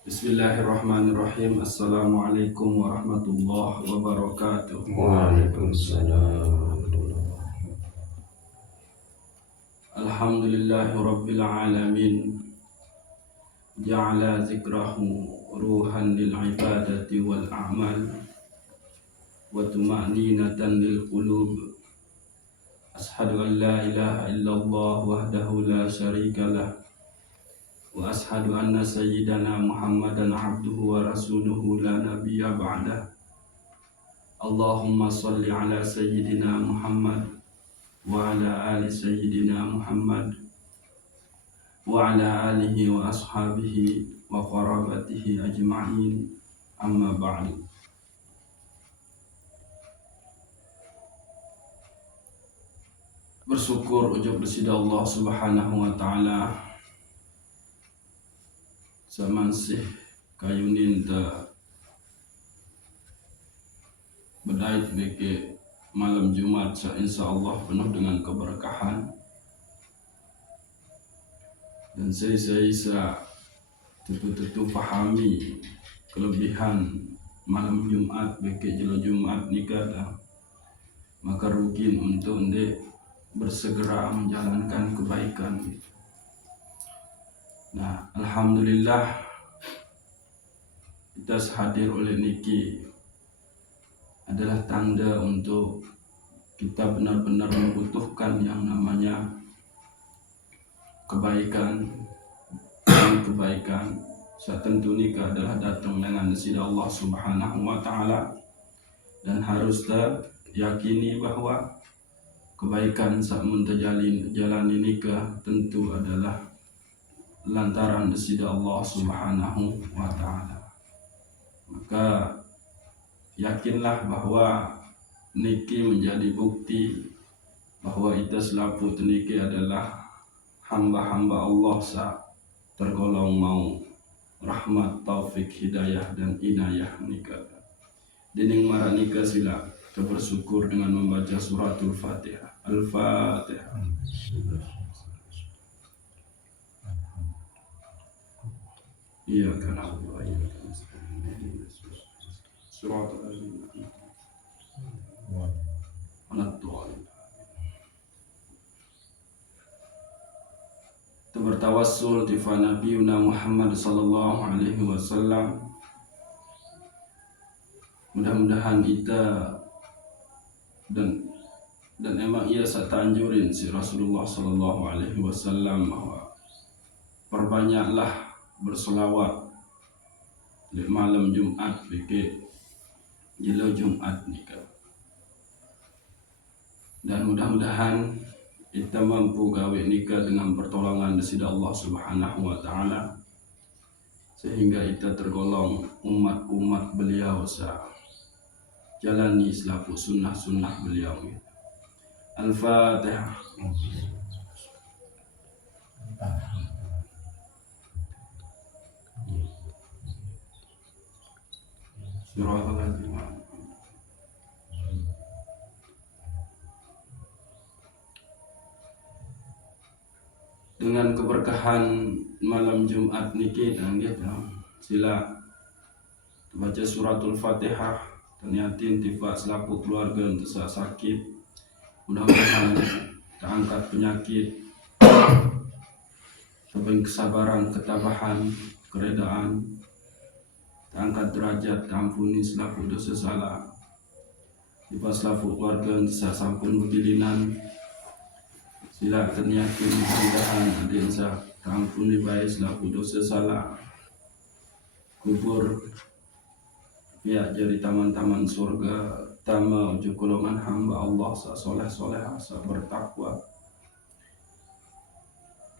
Bismillahirrahmanirrahim. Assalamualaikum warahmatullahi wabarakatuh. Waalaikumsalam. Alhamdulillahi rabbil alamin. Ja'ala zikrahu ruhan lil ibadati wal a'mal wa tuma'ninatan lil qulub. Ashhadu an la ilaha illallah wahdahu la syarika lah. Wa ashhadu anna sayyidana Muhammadan abduhu wa rasuluhu la nabiyya ba'dah. Allahumma salli ala sayyidina Muhammad wa ala ali sayyidina Muhammad wa ala alihi wa ashabihi wa qarabatihi ajma'in, amma ba'du. Bersyukur ujub bersida Allah subhanahu wa ta'ala samansih kayunin ta bedait beke malam Jumat insyaallah penuh dengan keberkahan, dan saya tentu pahami kelebihan malam Jumat beke jelo Jumat nikah dah, maka rukin untuk bersegera menjalankan kebaikan. Nah, alhamdulillah kita hadir oleh niki adalah tanda untuk kita benar-benar membutuhkan yang namanya kebaikan. Dan kebaikan saat tentu nikah adalah datang dengan sida Allah subhanahu wa ta'ala, dan harus yakini bahwa kebaikan saat menjalani nikah tentu adalah lantaran sida Allah subhanahu wa ta'ala. Maka yakinlah bahwa niki menjadi bukti bahwa kita selaku niki adalah hamba-hamba Allah sa tergolong mau rahmat, taufik, hidayah dan inayah nikah. Dining mara nikah sila kita bersyukur dengan membaca suratul Fatihah. Al-Fatihah. Iya karena Allah ya. Suratul Kita bertawassul di Nabiuna Muhammad sallallahu alaihi wasallam. Mudah-mudahan kita dan emang ia satanjurin si Rasulullah sallallahu alaihi wasallam bahwa perbanyaklah berselawat di malam Jumat beke jelo Jumat nikah. Dan mudah-mudahan kita mampu gawe nikah dengan pertolongan dari Allah subhanahu wa ta'ala, sehingga kita tergolong umat-umat beliau jalani selaku sunnah-sunnah beliau. Al-Fatihah. Suratul Al-Fatihah. Dengan keberkahan malam Jumat niki dan gitu, sila baca suratul Fatihah dan yatin tiba selaku keluarga untuk sakit. Mudah-mudahan terangkat penyakit, terbaik kesabaran, ketabahan, keredaan, terangkat derajat, ampuni selaku dosa salah. Tiba selaku keluarga untuk sampun begilinan, sila teryakin mudah-mudahan adinsa ampuni baik selaku dosa salah, kubur ya jadi taman-taman surga, tama ujuk golongan hamba Allah sa soleh-soleh sa bertakwa,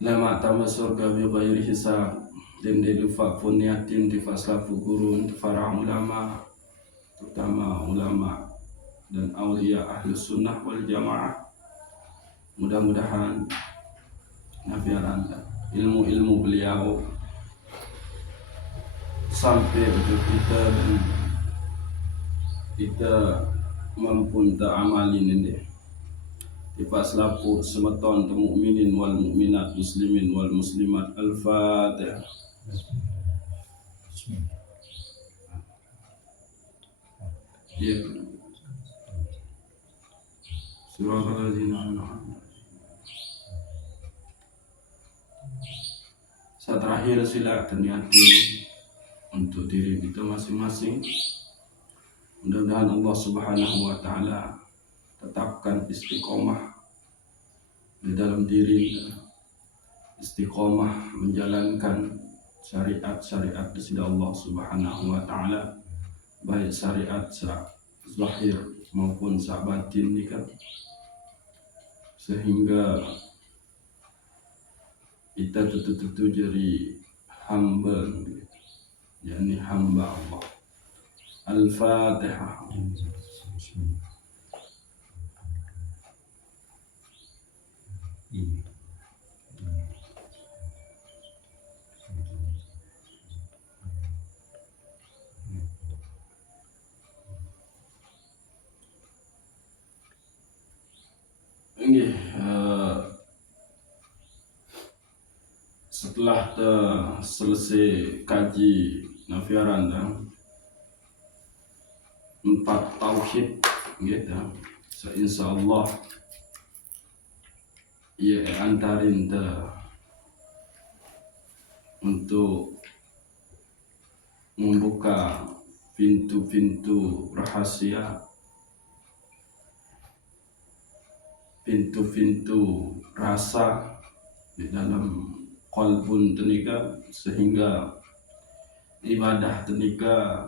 lama tama surga bi ghairi hisab, dan dilufa pun yakin di faslafu guru untuk para ulama, terutama ulama dan aulia ahli sunnah wal jamaah. Mudah-mudahan nafiaran ilmu-ilmu beliau sampai untuk kita dan kita mampu amalin ini. Tiba selaku semeton mukminin wal mukminat, muslimin wal muslimat. Al-Fatihah. Ya. Surah Al-Ladzina. Saat terakhir silakan niatin untuk diri kita masing-masing. Mudah-mudahan Allah Subhanahu wa taala tetapkan istiqomah di dalam diri kita. Istiqomah menjalankan syariat-syariat dari Allah Subhanahu wa taala, baik syariat zahir maupun batin nikah, sehingga kita betul-betul jadi hamba, yakni hamba Allah. Al-Fatihah. Ini setelah selesai kaji nafiaran empat tauhid gitu, insyaallah ia antarin untuk membuka pintu-pintu rahasia, pintu-pintu rasa di dalam qalbun tenika, sehingga ibadah tenika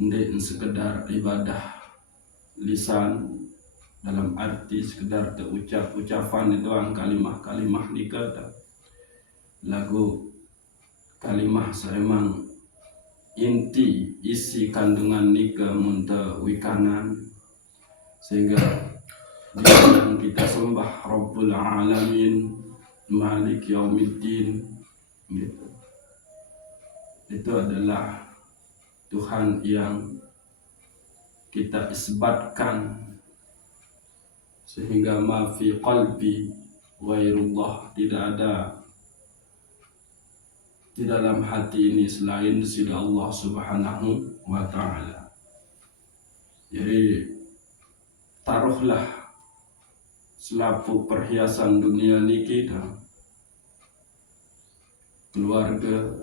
tidak sekedar ibadah lisan dalam arti sekedar ucapan itu kalimah nikah, lagu kalimah memang inti isi kandungan nikah munta wikanan, sehingga yang kita sembah Rabbul Alamin Malik Yaumiddin gitu. Itu adalah Tuhan yang kita isbatkan, sehingga ma fi qalbi ghairullah, tidak ada di dalam hati ini selain sisi Allah Subhanahu wa taala. Jadi taruhlah selapu perhiasan dunia ini kita, keluarga,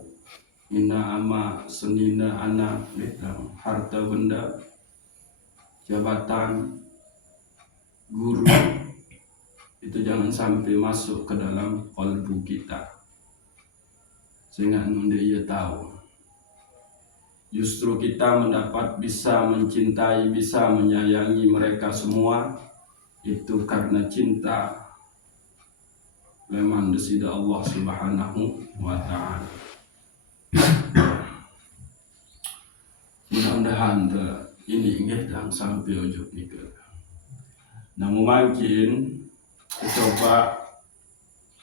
ina ama senina anak, harta benda, jabatan, guru, itu jangan sampai masuk ke dalam kalbu kita, sehingga dia tahu justru kita bisa mencintai, bisa menyayangi mereka semua itu karena cinta memang dari Allah Subhanahu wa taala. Mudah-mudahan ini jangan sampai ujung nikah. Namun mungkin coba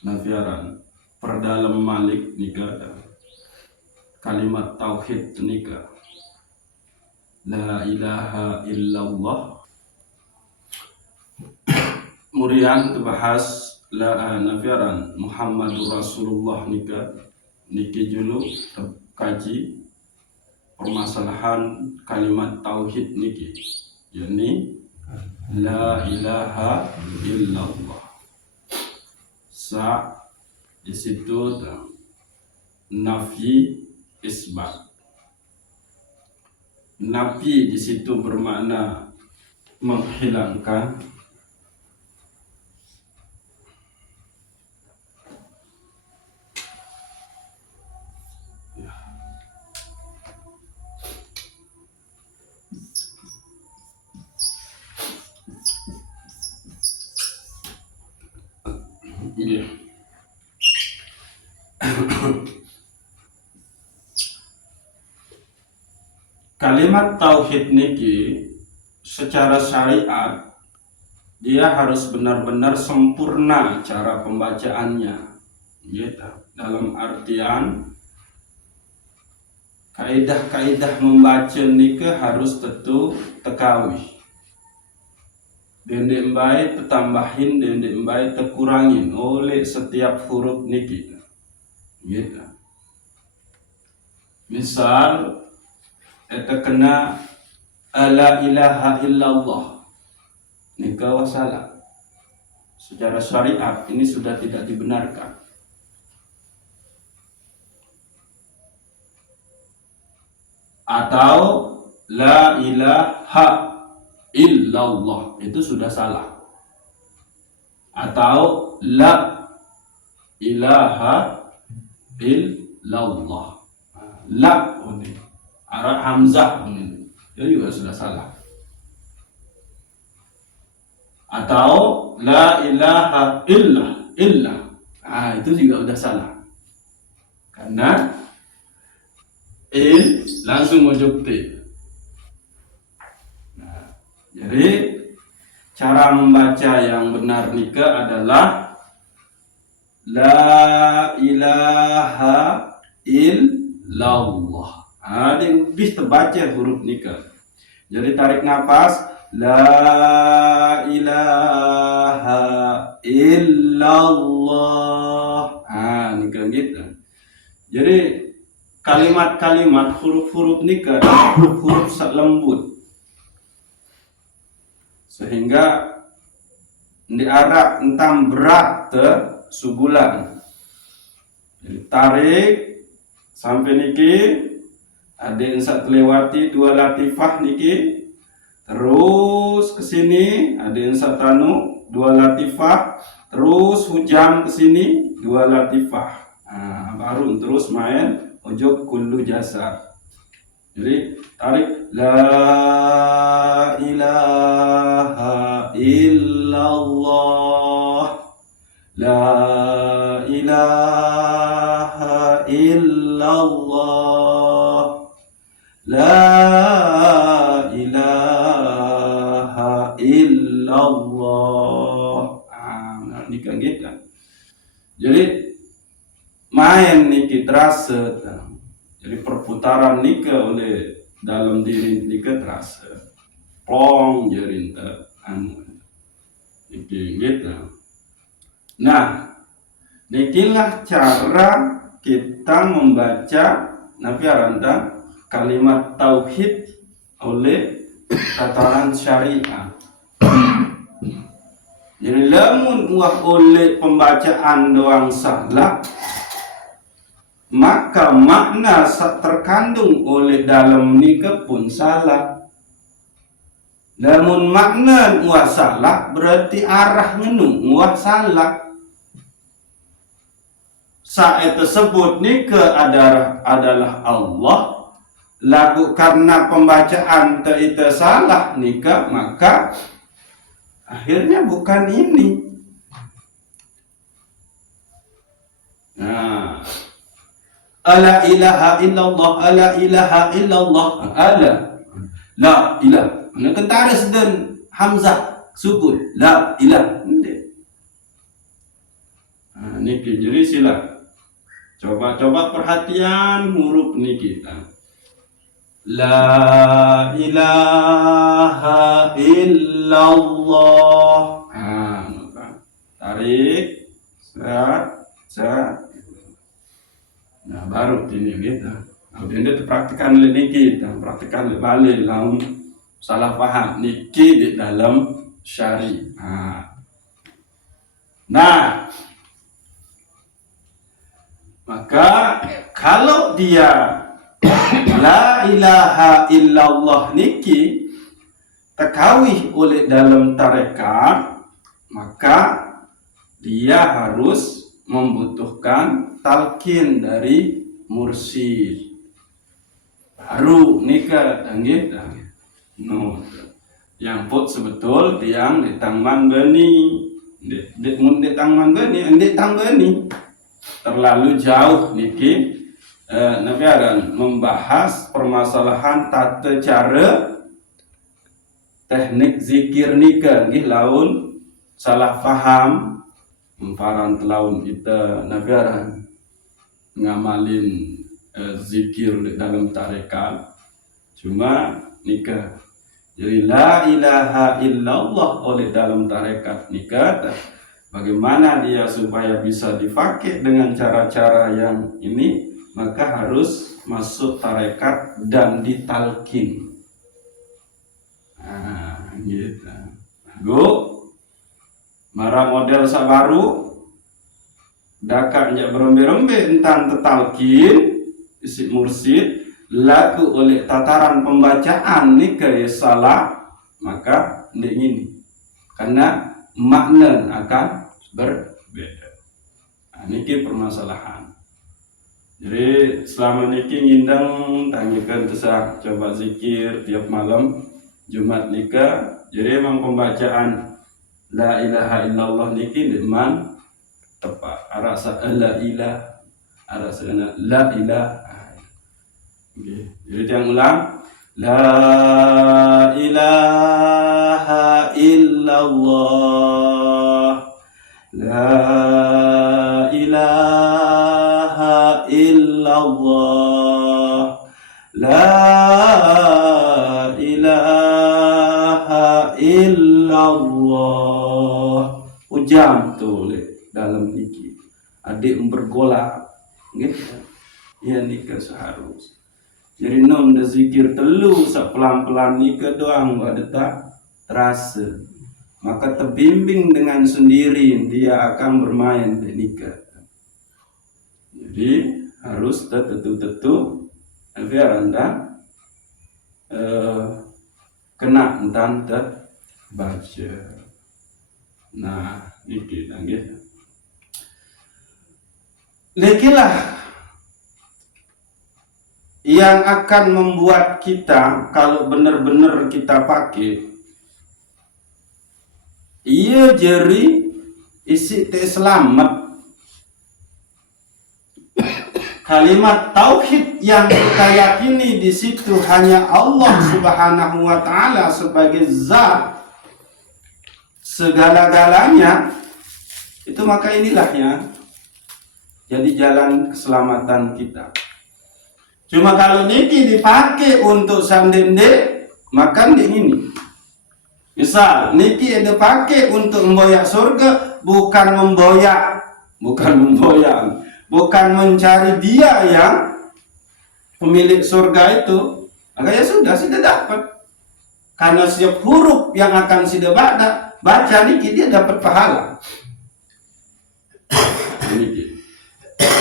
nafiaran perdalam malik nikah kalimat tauhid nikah, la ilaha illallah. Murian terbahas la nafiaran Muhammadur Rasulullah nikah niki julu kaji permasalahan kalimat tauhid niki, yakni la ilaha illallah. Di situ nafi isbat. Nafi di situ bermakna menghilangkan, iya. Kalimat tauhid niki secara syariat dia harus benar-benar sempurna cara pembacaannya, gitu. Dalam artian kaidah-kaidah membaca niki harus tentu tekawi. Dendek baik petambahin, dendek baik tekurangin oleh setiap huruf niki, gitu. Misal eta kena la ilaha illallah nikah wasalah. Secara syariat ini sudah tidak dibenarkan. Atau la ilaha illallah itu sudah salah. Atau la ilaha illallah. La ini arah hamzah ini itu juga sudah salah. Atau la ilaha illallah. Itu juga sudah salah. Karena langsung mojok T. Nah, jadi cara membaca yang benar nikah adalah la ilaha illallah. Ada yang lebih terbaca huruf nikah. Jadi tarik nafas la ilaha illallah. Nikah gitu. Jadi kalimat-kalimat huruf-huruf nikah huruf-huruf lembut. Sehingga diarah entam berat te subulan. Jadi tarik sampai niki ada yang lewati dua latifah niki, terus ke sini ada yang tanu dua latifah, terus hujam ke sini dua latifah. Baru terus main ojok kullu jasad. Jadi tarik la ilaha illallah, la ilaha illallah, la ilaha illallah. Nikah gitu. Jadi main niki terasa. Jadi perputaran nikah oleh dalam diri nikah terasa. Plong jerinta niki gitu. Nah, nikilah cara kita membaca nafiaranda kalimat tauhid oleh tataran syariah. Jadi lamun oleh pembacaan doang salah, maka makna terkandung oleh dalam nikah pun salah. Namun makna muah salah berarti arah ngenu muah salah. Saat tersebut nikah adalah Allah. Lagu karena pembacaan itu salah nikah, maka akhirnya bukan ini. Nah, ala ilaha illallah, ala ilaha illallah, ala la ilah. Nak taris dan hamzah sukun la ilah. Niki jadi sila. Coba perhatian huruf niki. La ilaha illallah. Tarik, nah baru ini kita. Ini praktikan niki, praktikan balik laun salah paham niki di dalam syariat. Nah, maka kalau dia la ilaha illallah niki terkawih oleh dalam tarekat, maka dia harus membutuhkan talqin dari mursyid. Baru nikah gitu. No. Yang put sebetul tiang di tangman beni, di tangman beni, terlalu jauh niki. Nabi akan membahas permasalahan tata cara teknik zikir nikah nggih laun salah paham memparan telaun kita Nabi akan ngamalin zikir di dalam tarekat cuma nikah. Jadi la ilaha illallah oleh dalam tarekat nikah, bagaimana dia supaya bisa dipakai dengan cara-cara yang ini maka harus masuk tarekat dan ditalkin. Gitu. Go, marah model sabaru, dakak jak berombe-rombe entan tetalkin, isi mursid, laku oleh tataran pembacaan ni ke salah, maka ini karena makna akan berbeda. Niki permasalahan. Jadi selama niki ngindang tanyakan tesah coba zikir tiap malam Jumat nika. Jadi memang pembacaan la ilaha illallah niki memang tepat. Arasa la ilah, arasa la ilah. Okay. Jadi yang ulang la ilaha illallah, la ilaha illallah, la ilaha illallah. Ujam tu dalam niki adik bergolak gitu. Ya nikah seharus. Jadi nom da zikir telu sak pelan-pelan nikah doang ada tak terasa. Maka terbimbing dengan sendiri dia akan bermain di nikah. Jadi harus tetu-tetu biar anda kena entan terbaca. Nah, ini gitu. Lekilah yang akan membuat kita kalau benar-benar kita pakai ia jeri isi selamat kalimat tauhid yang kita yakini di situ hanya Allah Subhanahu wa taala sebagai zat segala-galanya, itu maka inilah ya jadi jalan keselamatan kita. Cuma kalau niki dipakai untuk sandende, maka ini. Misal niki dipakai untuk memboyak surga, bukan mencari dia yang pemilik surga itu. Maka ya sudah dapat. Karena setiap huruf yang akan sudah baca niki dia dapat pahala. Niki.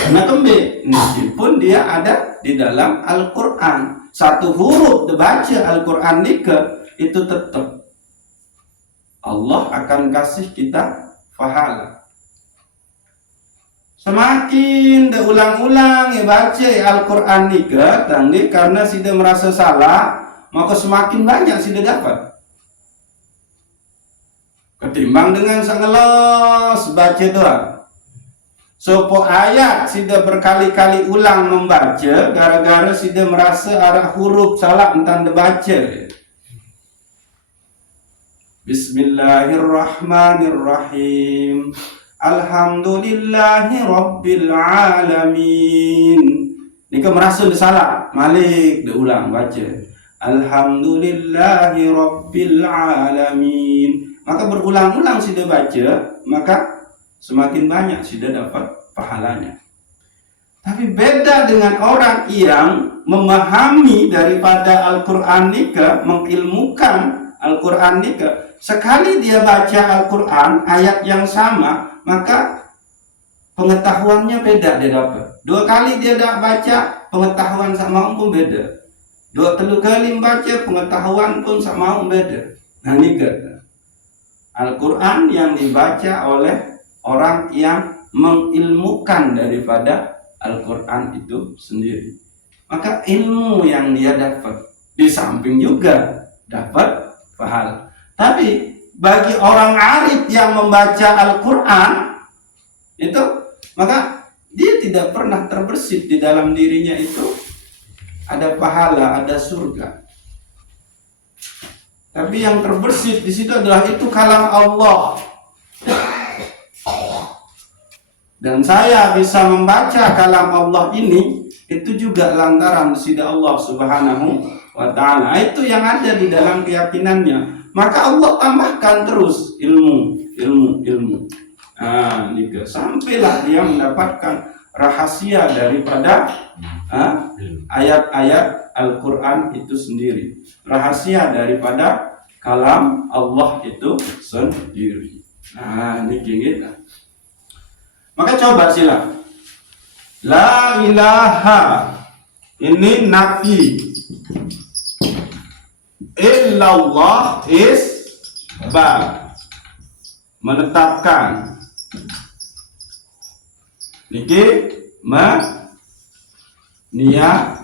Karena meskipun dia ada di dalam Al-Quran, satu huruf dibaca Al-Quran nika itu tetap Allah akan kasih kita pahala. Semakin diulang-ulang ya baca Al-Quran nika tadi karena sudah merasa salah, maka semakin banyak sudah dapat. Ketimbang dengan sangelos baca doang. Sopo ayat sudah berkali-kali ulang membaca gara-gara sudah merasa arah huruf salah entan dibaca. Bismillahirrahmanirrahim. Alhamdulillahi rabbil alamin. Nika merasa salah, malik diulang baca. Alhamdulillahi rabbil alamin. Maka berulang-ulang sudah baca, maka semakin banyak sudah dapat pahalanya. Tapi beda dengan orang yang memahami daripada Al-Quran nika, mengilmukan Al-Quran nika. Sekali dia baca Al-Quran ayat yang sama, maka pengetahuannya beda dia dapat. 2 kali dia dah baca, pengetahuan sama pun beda. 2-3 kali baca, pengetahuan pun sama beda. Nah nika Al-Quran yang dibaca oleh orang yang mengilmukan daripada Al-Quran itu sendiri, maka ilmu yang dia dapat di samping juga dapat pahala. Tapi bagi orang arif yang membaca Al-Quran itu, maka dia tidak pernah terbersit di dalam dirinya itu ada pahala, ada surga. Tapi yang terbersit di situ adalah itu kalam Allah. Dan saya bisa membaca kalam Allah ini itu juga lantaran sida Allah Subhanahu wa ta'ala. Itu yang ada di dalam keyakinannya. Maka Allah tambahkan terus ilmu. Nah, sampailah dia mendapatkan rahasia daripada ayat-ayat Al-Quran itu sendiri, rahasia daripada kalam Allah itu sendiri. Nah, ini kita. Maka coba sila. La ilaha, ini nafi. Illallah isbat, menetapkan. Niki niadakan.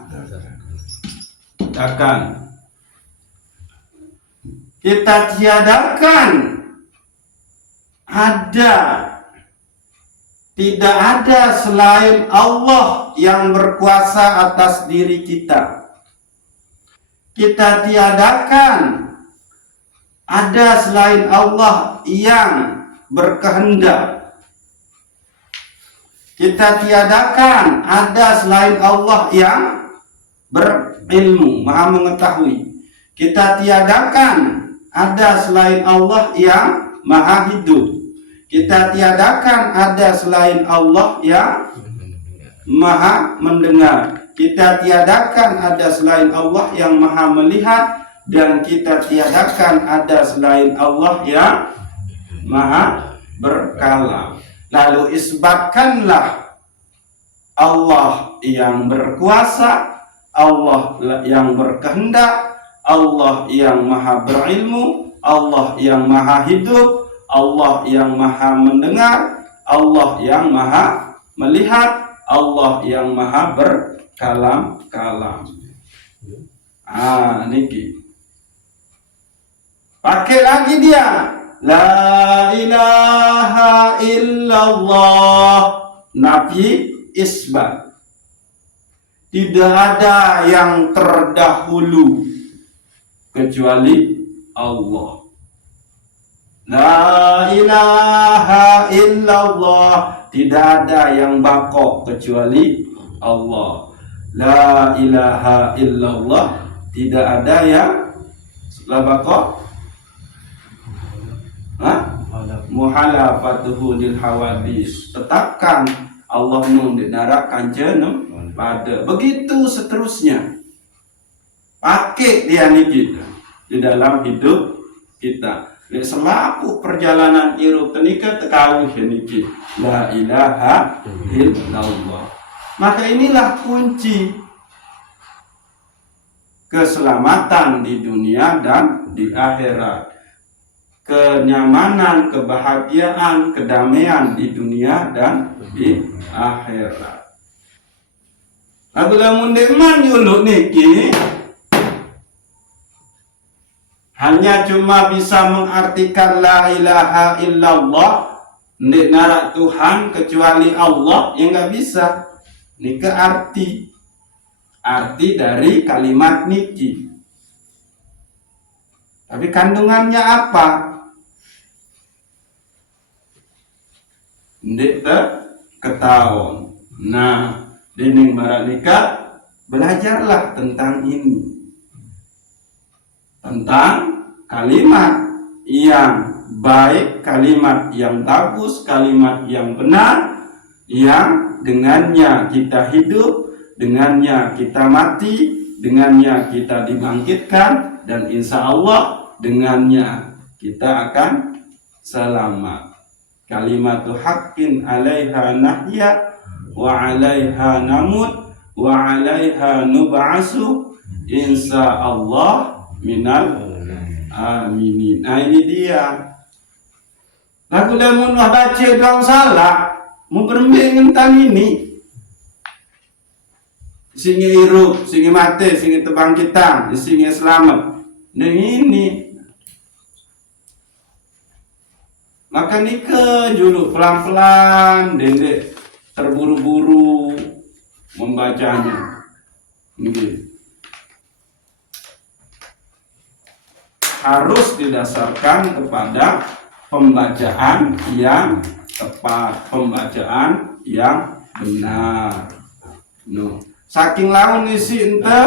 Kita tiadakan ada, tidak ada selain Allah yang berkuasa atas diri kita. Kita tiadakan ada selain Allah yang berkehendak. Kita tiadakan ada selain Allah yang berilmu, maha mengetahui. Kita tiadakan ada selain Allah yang maha hidup. Kita tiadakan ada selain Allah yang maha mendengar. Kita tiadakan ada selain Allah yang maha melihat. Dan kita tiadakan ada selain Allah yang maha berkalam. Lalu isbatkanlah Allah yang berkuasa, Allah yang berkehendak, Allah yang maha berilmu, Allah yang maha hidup, Allah yang maha mendengar, Allah yang maha melihat, Allah yang maha berkalam-kalam. Niki. Pakai lagi dia. La ilaha illallah, nafi isbat. Tidak ada yang terdahulu kecuali Allah. La ilaha illallah, tidak ada yang baqo kecuali Allah. La ilaha illallah, tidak ada yang baqo. Muhalafatuhu lil hawadis, tetapkan Allah mendarakan jenum pada, begitu seterusnya. Pakai dia niki di dalam hidup kita. Selaku perjalanan irup tenika tekawih niki la ilaha illallah. Maka inilah kunci keselamatan di dunia dan di akhirat. Kenyamanan, kebahagiaan, kedamaian di dunia dan di akhirat. Apabila mundeman yulu niki hanya cuma bisa mengartikan la ilaha illallah, ndik narak Tuhan kecuali Allah, ya nggak bisa. Niki arti dari kalimat niki. Tapi kandungannya apa? Ndik ketahuan. Nah, dining baranika belajarlah tentang ini, tentang kalimat yang baik, kalimat yang bagus, kalimat yang benar, yang dengannya kita hidup, dengannya kita mati, dengannya kita dibangkitkan, dan insya Allah dengannya kita akan selamat. Kalimatu haqqin alaiha nahya wa alaiha namut wa alaiha nub'asu insya Allah minal aminin. Nah, ini dia. Lagu lamun baca doang salah, mau berembing tentang ini. Singi irup, singi mati, singi tebangkitan, singi selamat. Dan ini. Maka nikah dulu pelan-pelan, dendek terburu-buru membacanya. Ini harus didasarkan kepada pembacaan yang tepat, pembacaan yang benar. No. Saking lawan isi ente,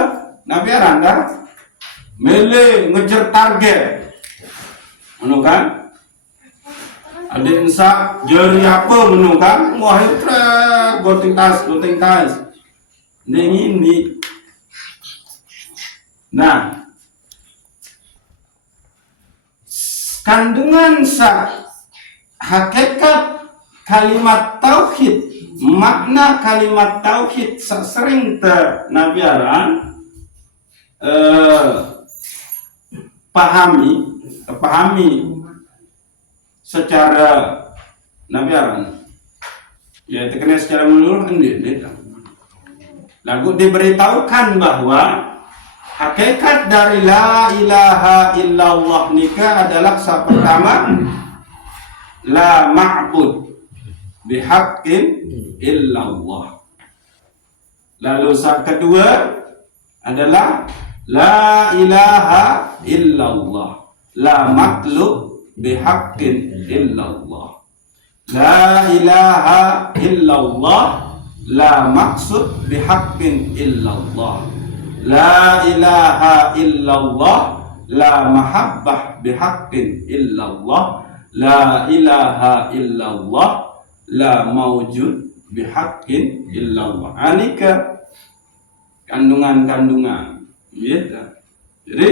nabi aranda mele ngejar target, kan? Adik ensak jari apa menu kan? Wah itu goting tas. Ini. Nah, kandungan hakikat kalimat tauhid, makna kalimat tauhid sering nabiaran pahami secara nabiaran ya tekannya secara menyeluruh lagu diberitahukan bahwa hakikat dari la ilaha illallah nikah adalah pertama la ma'bud bihaqqin illallah. Lalu kedua adalah la ilaha illallah la matlub bihaqqin illallah. La ilaha illallah la maksud bihaqqin illallah. La ilaha illallah la mahabbah bihaqqin illallah. La ilaha illallah la mawjud bihaqqin illallah. Anika kandungan gitu. Jadi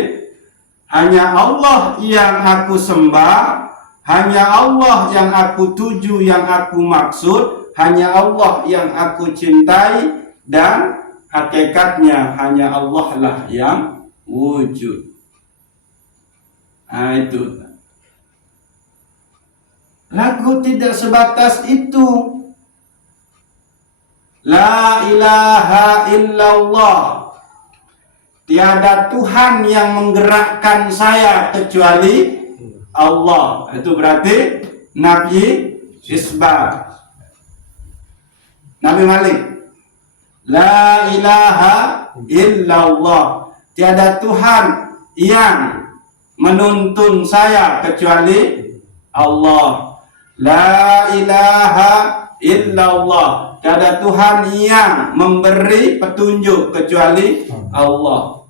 hanya Allah yang aku sembah, hanya Allah yang aku tuju, yang aku maksud, hanya Allah yang aku cintai, dan hakikatnya hanya Allah lah yang wujud. Nah itu. Lagu tidak sebatas itu. La ilaha illallah. Tiada Tuhan yang menggerakkan saya kecuali Allah. Itu berarti Nabi isbat. Nabi Malik. La ilaha illallah. Tiada Tuhan yang menuntun saya kecuali Allah. La ilaha illallah. Tiada Tuhan yang memberi petunjuk kecuali Allah.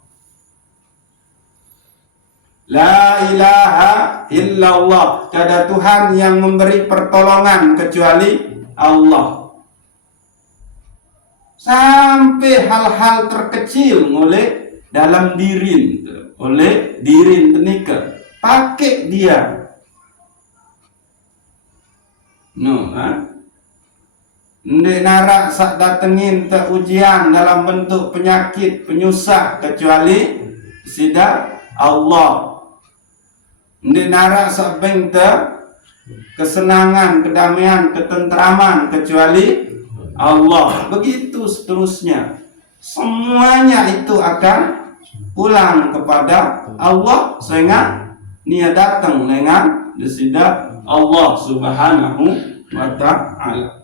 La ilaha illallah. Tiada Tuhan yang memberi pertolongan kecuali Allah. Sampai hal-hal terkecil oleh dalam dirin, oleh dirin tenika, pakai dia. Ndek narak sak datengin te ujian dalam bentuk penyakit, penyusah kecuali sida Allah. Ndek narak sak bente kesenangan, kedamaian, ketentraman kecuali Allah. Begitu seterusnya. Semuanya itu akan pulang kepada Allah sehingga nia datang dengan sida Allah Subhanahu wa ta'ala.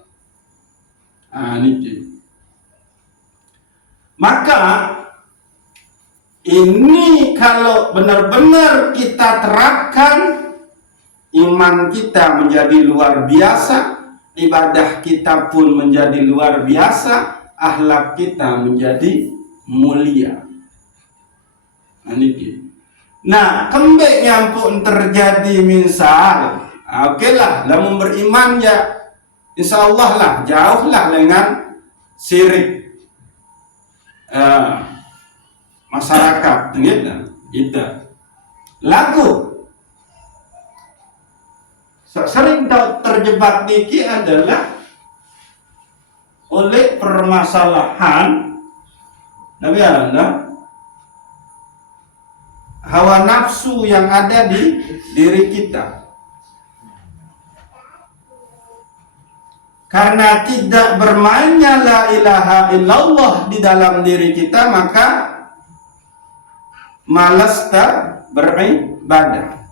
Maka ini kalau benar-benar kita terapkan, iman kita menjadi luar biasa, ibadah kita pun menjadi luar biasa, akhlak kita menjadi mulia. Nah, kembek nyampun terjadi misal, oke lah, lamun beriman ya insya Allah lah, jauh lah dengan syirik masyarakat, gitu. Lagu sering terjebak niki adalah oleh permasalahan Nabi Allah, hawa nafsu yang ada di diri kita. Karena tidak bermainnya la ilaha illallah di dalam diri kita, maka malas tak beribadah.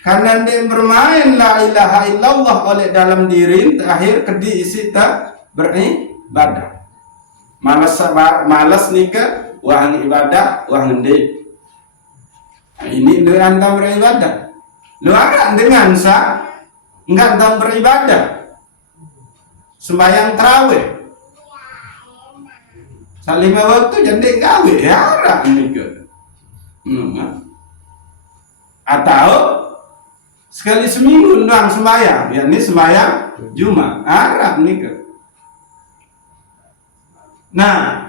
Karena dia bermain la ilaha illallah oleh dalam diri, terakhir kedi isi tak beribadah. Malas nikah, wahang ibadah, wahang di. Ini dengan tak beribadah. Lu agak dengan enggak dalam beribadah, sembahyang tarawih, salima waktu jadi gawe ya ini ke, atau sekali seminggu doang sembahyang, yakni sembahyang Jumat. Arab nih. Nah,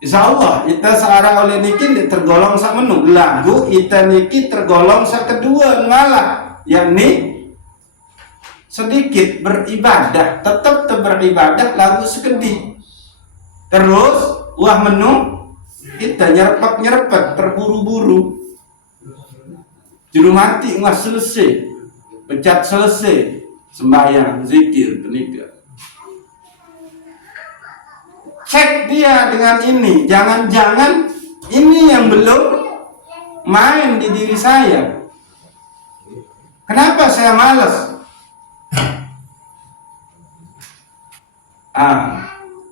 insya Allah kita searah oleh niki tergolong sak menu lagu kita niki tergolong sak kedua malah, yakni sedikit beribadah, tetap beribadah lagu sekedi. Terus wah menu kita nyerpet terburu-buru. Juru mati nggak selesai, pecat selesai, sembahyang, zikir, penikah. Cek dia dengan ini, jangan-jangan ini yang belum main di diri saya. Kenapa saya malas?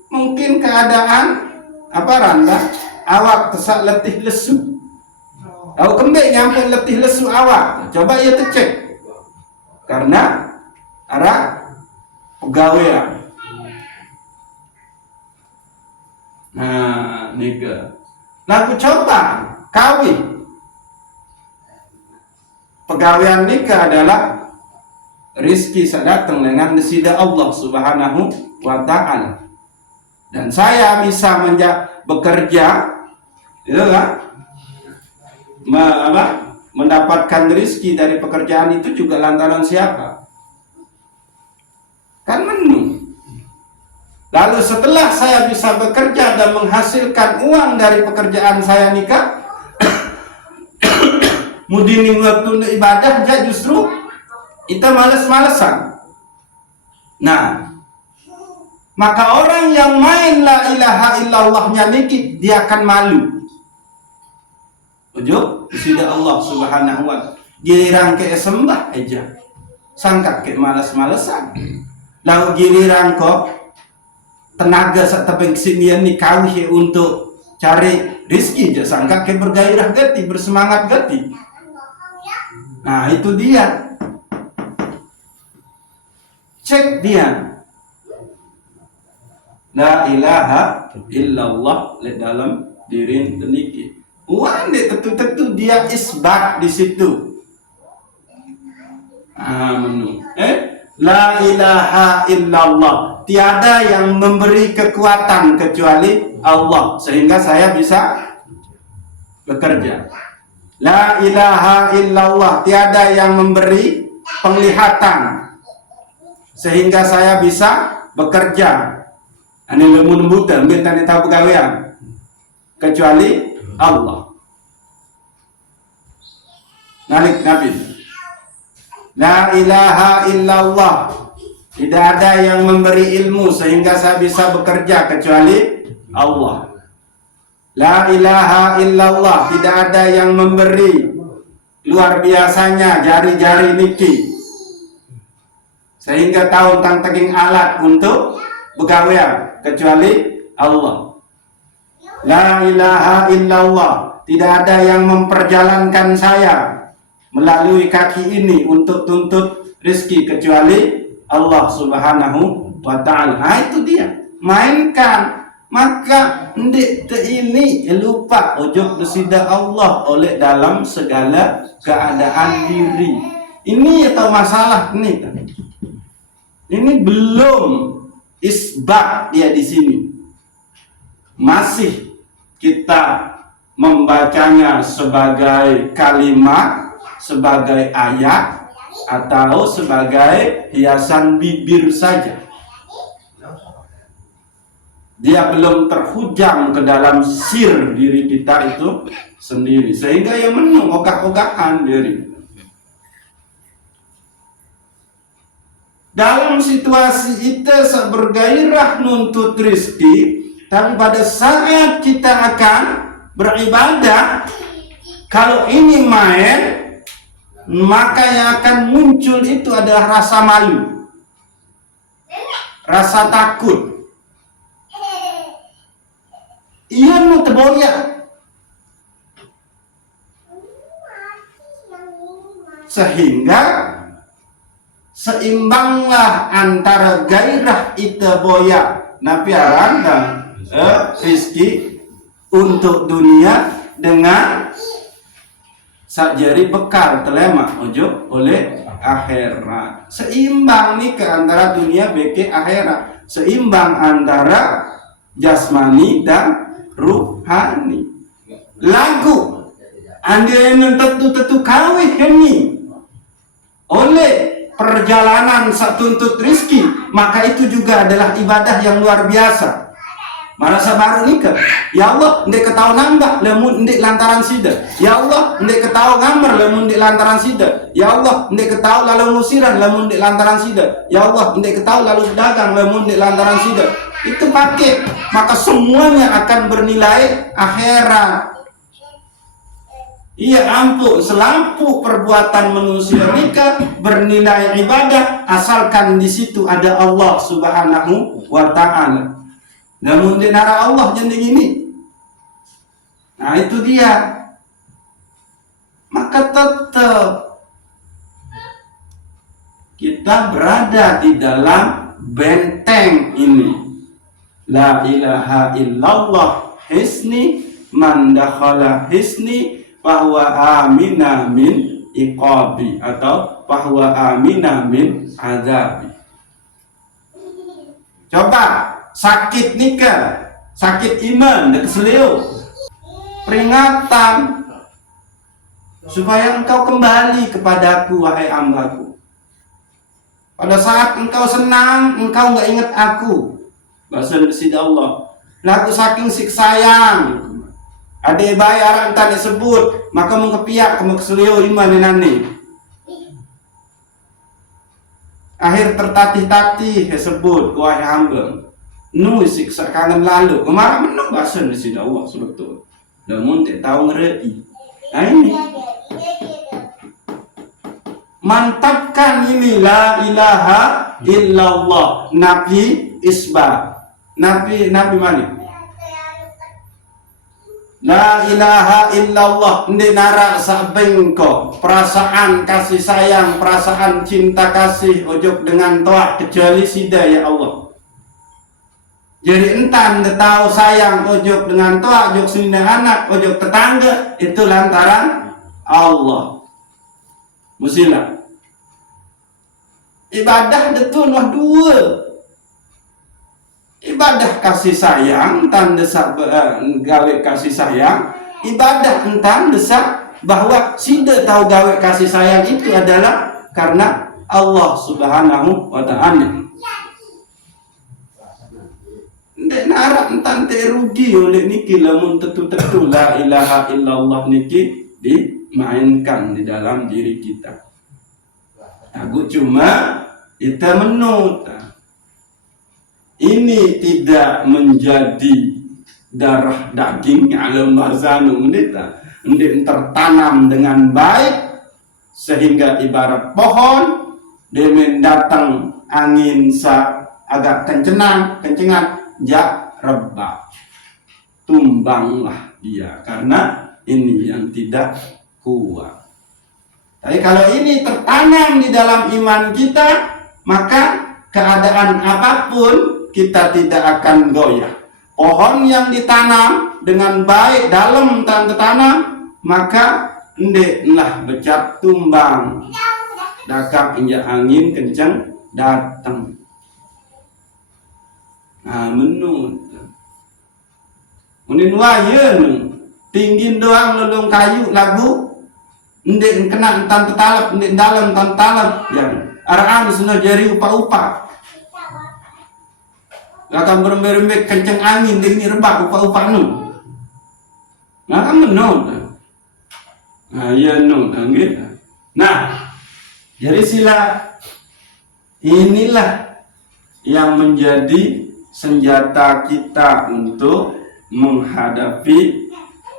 Mungkin keadaan apa Randa? Awak tesak letih lesu. Tahu kembali nyampe letih lesu awak. Coba ia cek. Karena arah pegawaian. Nah, nika. Nah, aku coba kawin. Pegawaian nikah adalah rizki datang dengan nasidah Allah Subhanahu wa ta'ala. Dan saya bisa bekerja, gitu kan? Mendapatkan rizki dari pekerjaan itu juga lantaran siapa? Kan menu. Lalu setelah saya bisa bekerja dan menghasilkan uang dari pekerjaan saya nikah, mudini waktu ibadah dia justru kita males-malesan. Nah, maka orang yang main la ilaha illallahnya niki dia akan malu. Ujuk tidak Allah Subhanahu wa ta'ala. Giliran ke sembah aja, sangka ke males-malesan. Lalu giliran kok tenaga serta kesinian ni kawih untuk cari rizki aja, sangka ke bergairah gati, bersemangat gati. Nah, itu dia. Cek dia. La ilaha illallah di dalam diri teniki. Wah, tentu dia isbat di situ. Menu. La ilaha illallah. Tiada yang memberi kekuatan kecuali Allah, sehingga saya bisa bekerja. La ilaha illallah. Tiada yang memberi penglihatan sehingga saya bisa bekerja. Ini lembut-lembutan, ambil tahu pegawaian kecuali Allah. Nalik Nabi. La ilaha illallah. Tidak ada yang memberi ilmu sehingga saya bisa bekerja kecuali Allah. La ilaha illallah. Tidak ada yang memberi luar biasanya jari-jari niki sehingga tahu tentang teging alat untuk begawean kecuali Allah. La ilaha illallah. Tidak ada yang memperjalankan saya melalui kaki ini untuk tuntut rezeki kecuali Allah Subhanahu wa ta'ala. Itu dia. Mainkan. Maka ndik ini lupa ujub desida Allah oleh dalam segala keadaan diri. Ini atau masalah ini kan. Ini belum isbat dia di sini. Masih kita membacanya sebagai kalimat, sebagai ayat, atau sebagai hiasan bibir saja. Dia belum terhujam ke dalam sir diri kita itu sendiri, sehingga yang menung ogah-ogahan diri. Dalam situasi kita bergairah nuntut rezeki, tapi pada saat kita akan beribadah, kalau ini main, maka yang akan muncul itu adalah rasa malu, rasa takut. Ia mau terboyak, sehingga seimbanglah antara gairah ita boyak napiaran dan rizki untuk dunia dengan sakjari bekal telema ojo oleh akhirat. Seimbang nih ke antara dunia beke akhirat, seimbang antara jasmani dan ruhani. Lagu anda yang tentu kawin ini oleh perjalanan satuntut rizki, maka itu juga adalah ibadah yang luar biasa. Marasa baru nikah, ya Allah, ndek ketahu nambah, lemun ndek lantaran sida. Ya Allah, ndek ketahu ngamar, lemun ndek lantaran sida. Ya Allah, ndek ketahu lalu musiran, lemun ndek lantaran sida. Ya Allah, ndek ketahu lalu dagang, lemun ndek lantaran sida. Itu pakai, maka semuanya akan bernilai akhirat. Iya ampun, selampu perbuatan manusia nikah bernilai ibadah asalkan di situ ada Allah Subhanahu wa Ta'ala. Namun di nara Allah jadi ini. Nah itu dia. Maka tetap kita berada di dalam benteng ini. La ilaha illallah hisni man dakhala hisni bahwa amina min iqabi atau bahwa amina min azabi. Coba sakit nikah, sakit iman dan keselio, peringatan supaya engkau kembali kepadaku wahai hambaku. Pada saat engkau senang, engkau nggak ingat aku. Bahasa Indonesia Allah. Laku saking siksayang. Ada bayaran tak disebut, maka mengkepiak kamu keselio iman nani. Akhir tertatih-tatih disebut wahai hamba. Nu siksa kangen lalu kemarin menang bahasa di sini Allah sebetulnya. Namun tak tahu ngerti. Nah ini mantapkan ini la ilaha illallah nabi isbat. Nabi mana? La ilaha illallah ndi nara sabengko perasaan kasih sayang, perasaan cinta kasih ojok dengan toa kecuali sida ya Allah. Jadi entan tahu sayang ojok dengan toa, ojok sini anak, ojok tetangga itu lantaran Allah. Musilah. Ibadah itu dua. Ibadah kasih sayang, tanda gawe kasih sayang. Ibadah entan desak bahwa sida tahu gawe kasih sayang itu adalah karena Allah Subhanahu wa Ta'ala. Ndek narak entan rugi oleh niki lamun tetu-tetu la ilaha illallah niki dimainkan di dalam diri kita. Aku cuma kita menut. Ini tidak menjadi darah daging alam bazanu ndeta. Ndek tertanam dengan baik sehingga ibarat pohon dia mendatang angin agak kencengan jak rebak, tumbanglah dia karena ini yang tidak kuat. Tapi kalau ini tertanam di dalam iman kita, maka keadaan apapun kita tidak akan goyah. Pohon yang ditanam dengan baik dalam tanda tanam, maka ndeklah becak tumbang. Dakak injak angin kencang datang. Nah, menut. Unin wayen tinggi doang lelung kayu lagu ndek kena entan tetalap ndek dalam entan talap yang araan sudah jari upa-upa. Akan berembek kencang angin ini rebak upa-upa nu. Nah kan menut. Nah ya nu gitu. Nah jadi sila inilah yang menjadi senjata kita untuk menghadapi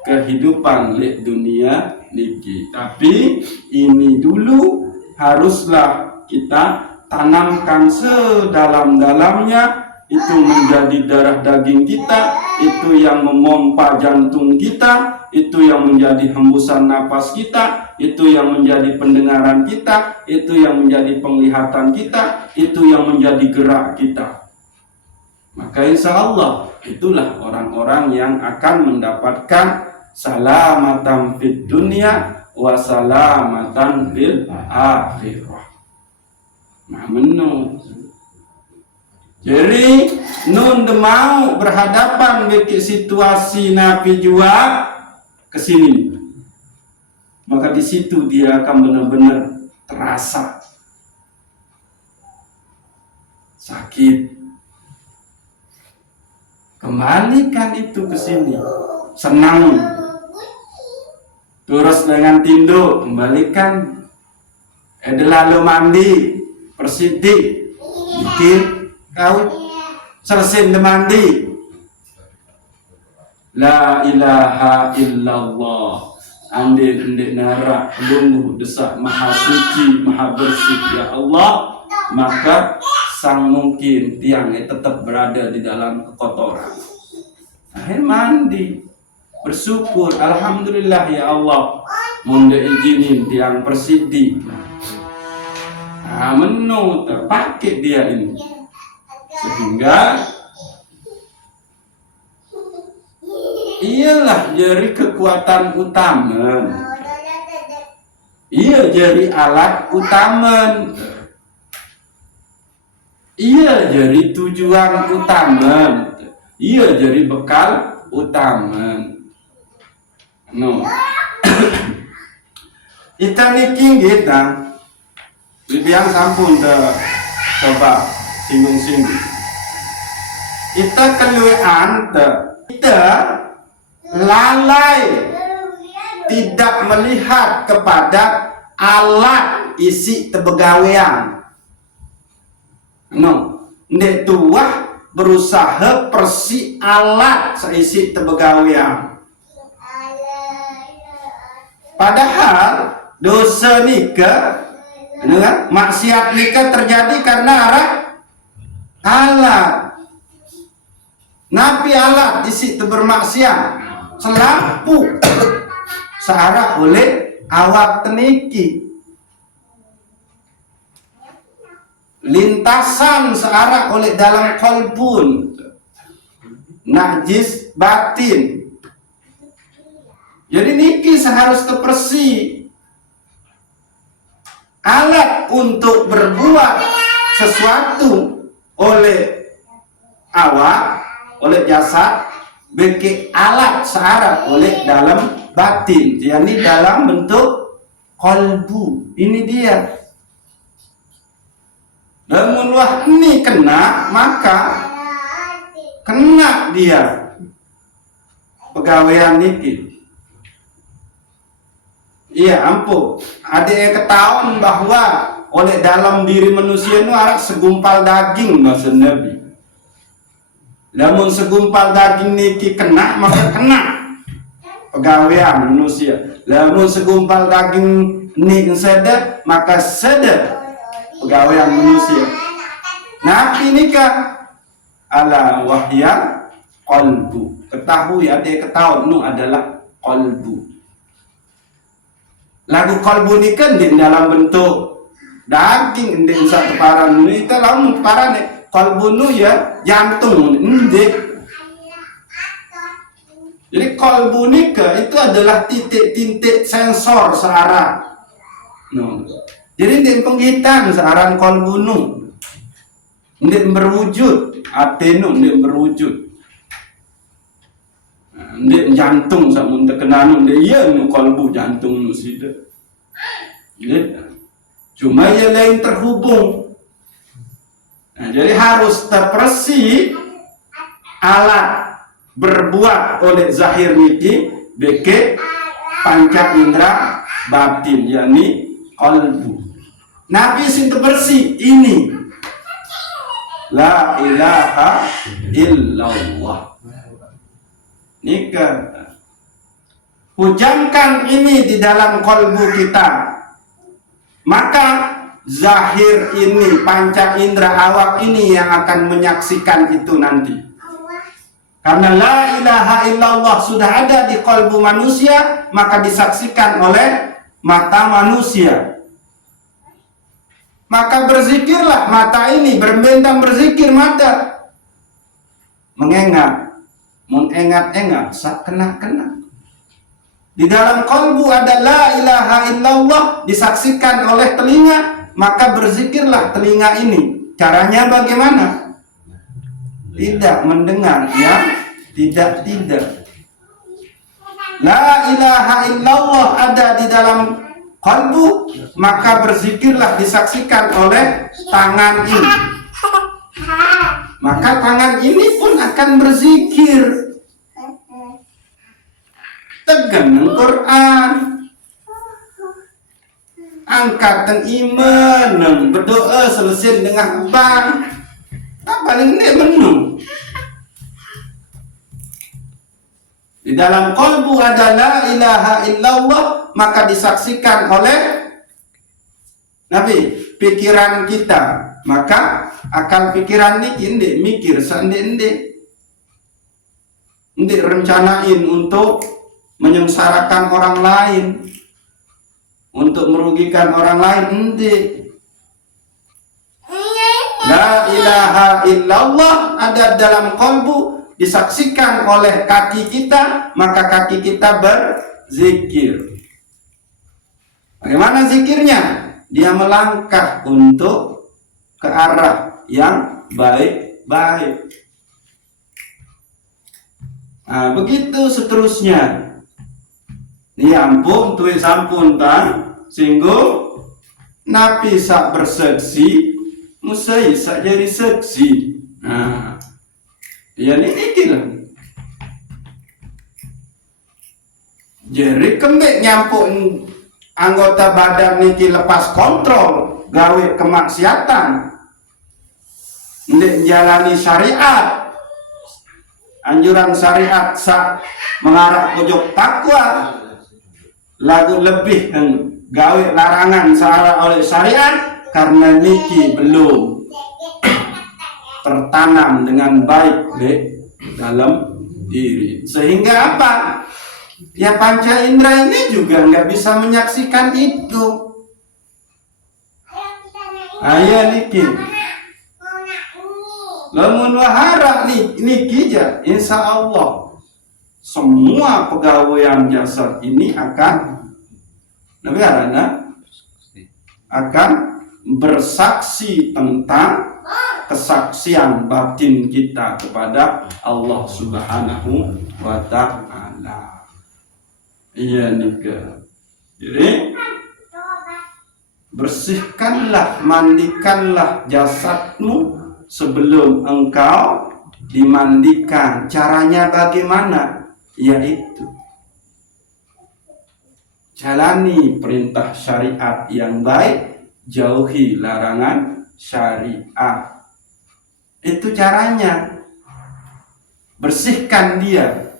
kehidupan di dunia niki. Tapi ini dulu haruslah kita tanamkan sedalam-dalamnya, itu menjadi darah daging kita, itu yang memompa jantung kita, itu yang menjadi hembusan napas kita, itu yang menjadi pendengaran kita, itu yang menjadi penglihatan kita, itu yang menjadi gerak kita. Maka insya Allah itulah orang-orang yang akan mendapatkan salamatan fid dunia wa salamatan fil akhirah. Nah menu. Jadi nun mau berhadapan dengan situasi Nabi jua kesini, maka di situ dia akan benar-benar terasa sakit. Kembalikan itu ke sini, senang. Terus dengan tindu kembalikan. Lalu mandi, persidi, bikin kau selesai mandi. La ilaha illallah. Andi nara lungguh desak maha suci, maha bersih ya Allah, maka sang mungkin tiangnya tetap berada di dalam kekotoran. Akhir mandi, bersyukur, alhamdulillah ya Allah, munda izinin tiang persidi. Nah, menu terpakai dia ini, sehingga ialah jadi kekuatan utama. Ia jadi alat utama. Ia jadi tujuan utama. Ia jadi bekal utama. No. Kita niki kita bibiang sampun coba singgung-singgung. Kita keluar kita lalai tidak melihat kepada alat isi tebegawean. No, ndek tuah berusaha persi alat seisi tebegawean. Padahal dosa nika, maksiat nika terjadi karena arah alat. Nabi alat isi bermaksiat selampu searah oleh awak teniki, lintasan searah oleh dalam kolbun, najis batin. Jadi niki seharusnya bersih. Alat untuk berbuat sesuatu oleh awak, oleh jasad, beki alat searah oleh dalam batin, yakni dalam bentuk kolbu. Ini dia. Namun wah ini kena, maka kena dia pegawaian niki. Iya ampun, ada yang ketahuan bahwa oleh dalam diri manusia itu ada segumpal daging bahasa Nabi. Namun segumpal daging niki kena, maka kena pegawaian manusia. Namun segumpal daging niki sedap, maka sedap pegawaian manusia. Nabi nikah ala wahya qalbu. Ketahui, ada yang ketahuan nu adalah qalbu. Lagu kalbu ni kan di dalam bentuk daging, di satu paran ni dalam paran ni kalbu nu ya jantung ni. Jadi kalbu ni itu adalah titik-titik sensor searah. No. Jadi di penghitan searah kalbu nu, di berwujud, atenu di berwujud. Ndek jantung samun terkenal ndek iya nu kalbu jantung nu sida. Cuma ia lain terhubung. Nah, jadi harus terpersi alat berbuat oleh zahir niki beke panca indera batin, yakni kalbu. Nabi sing terbersih ini la ilaha illallah. Nikah hujamkan ini di dalam kalbu kita, maka zahir ini, panca indera awak ini yang akan menyaksikan itu nanti. Karena la ilaha illallah sudah ada di kalbu manusia, maka disaksikan oleh mata manusia. Maka berzikirlah mata ini, berbentang berzikir mata, mengingat, mengingat-ingat, sak kena-kena. Di dalam kalbu ada la ilaha illallah disaksikan oleh telinga, maka berzikirlah telinga ini. Caranya bagaimana? Tidak mendengar, ya? Tidak. La ilaha illallah ada di dalam kalbu, maka berzikirlah disaksikan oleh tangan ini. Maka tangan ini pun akan berzikir. Tegan Al-Quran, angkat iman, berdoa selesai dengan bang, tak paling ini menung. Di dalam kalbu ada la ilaha illallah, maka disaksikan oleh Nabi pikiran kita, maka akal pikiran ini mikir sendiri, rencanain untuk menyengsarakan orang lain, untuk merugikan orang lain, La ilaha illallah ada dalam kalbu, disaksikan oleh kaki kita, maka kaki kita berzikir. Bagaimana zikirnya? Dia melangkah untuk ke arah yang baik-baik. Nah, begitu seterusnya. Ini ampun, tuwe sampun tang, singgo napi sak berseksi, musai sak jadi seksi. Nah, ya ini gila. Jadi kembek nyampun anggota badan niki lepas kontrol, gawe kemaksiatan, ndek jalani syariat, anjuran syariat sak mengarah pojok takwa. Lagu lebih gawe larangan secara oleh syariat karena niki belum tertanam dengan baik di dalam diri, sehingga apa? Ya panca indera ini juga nggak bisa menyaksikan itu. Ayah niki lamun wahara niki ja, insya Allah semua pegawaian jasad ini akan akan bersaksi tentang kesaksian batin kita kepada Allah Subhanahu wa ta'ala. Iya nikah. Jadi bersihkanlah, mandikanlah jasadmu sebelum engkau dimandikan. Caranya bagaimana? Yaitu jalani perintah syariat yang baik, jauhi larangan syariat. Itu caranya. Bersihkan dia.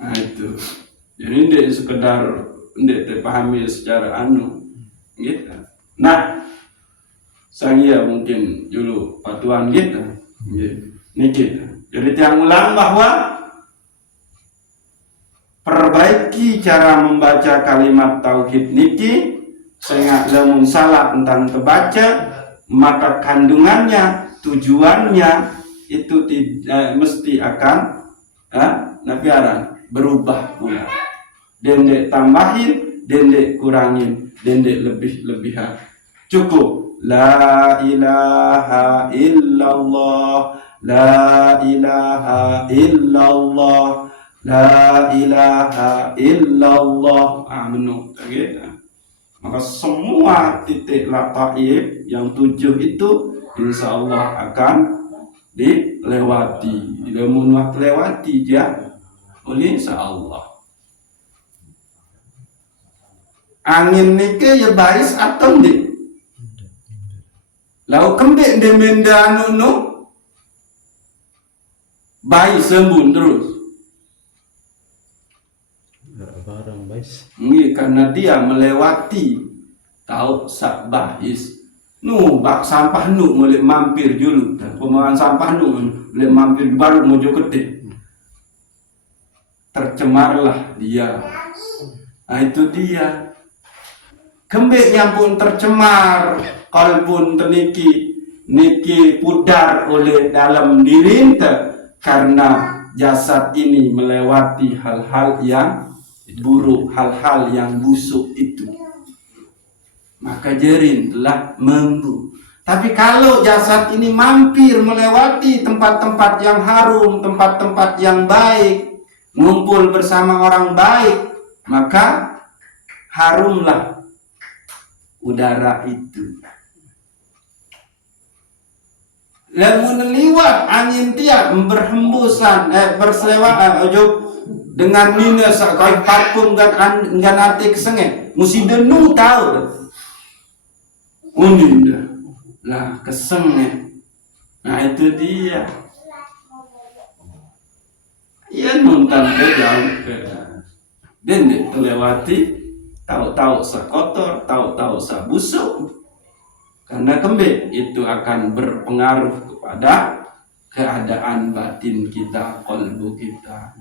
Nah itu. Jadi tidak sekedar tidak dipahami secara gitu. Nah, saya mungkin dulu patuan gitu. Ini gitu. Jadi tiang ulang bahwa perbaiki cara membaca kalimat tauhid niki, sehingga lamun salah tentang terbaca, maka kandungannya, tujuannya itu mesti akan nabiaran berubah pula. Dendek tambahin, dendek kurangin, dendek lebih-lebihan. Cukup la ilaha illallah, la ilaha illallah, la ilaha illallah. Menurut gitu. Maka semua titik lataif yang 7 itu insya Allah akan dilewati. Bila lewati ya oleh insya Allah. Angin nike ya bais atau ndik? Lau kembek demenda anu bayi sembun terus. Barang bais. Karena dia melewati tahu sak bahis. Bak sampah mulai mampir dulu. Pembuangan sampah mulai mampir baru mojo gede. Tercemarlah dia. Nah itu dia. Kembeknya pun tercemar, kalpun teniki niki pudar oleh dalam diri ente, karena jasad ini melewati hal-hal yang buruk, hal-hal yang busuk itu, maka jerin telah membu. Tapi kalau jasad ini mampir melewati tempat-tempat yang harum, tempat-tempat yang baik, ngumpul bersama orang baik, maka harumlah udara itu. Lamun liwat angin tiap berhembusan berselewaan dengan minus kau parfum dan nanti kesenge mesti denu tahu uninda lah kesenge. Nah itu dia ya nonton jauh dan terlewati tahu-tahu sekotor, tahu-tahu sebusuk. Karena kembali itu akan berpengaruh kepada keadaan batin kita, kalbu kita.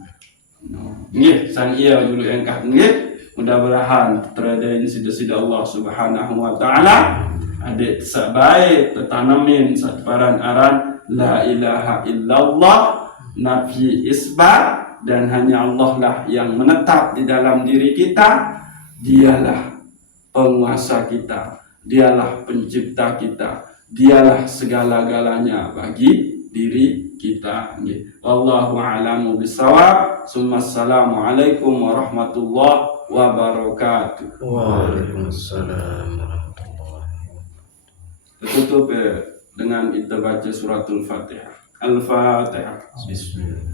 Nggih, sang iya dulu engkah nggih. Mudah-mudahan teradain sida-sida Allah Subhanahu wa taala adik sabai tetanamin satparan aran la ilaha illallah nafi isbat, dan hanya Allah lah yang menetap di dalam diri kita. Dialah penguasa kita, dialah pencipta kita, dialah segala-galanya bagi diri kita. Wallahu a'lamu bissawab. Assalamualaikum warahmatullahi wabarakatuh. Waalaikumsalam warahmatullahi wabarakatuh. Tutup dengan kita baca suratul Fatihah. Al-Fatihah. Bismillah.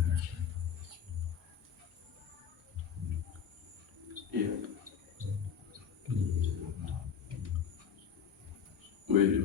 Iya. Wait.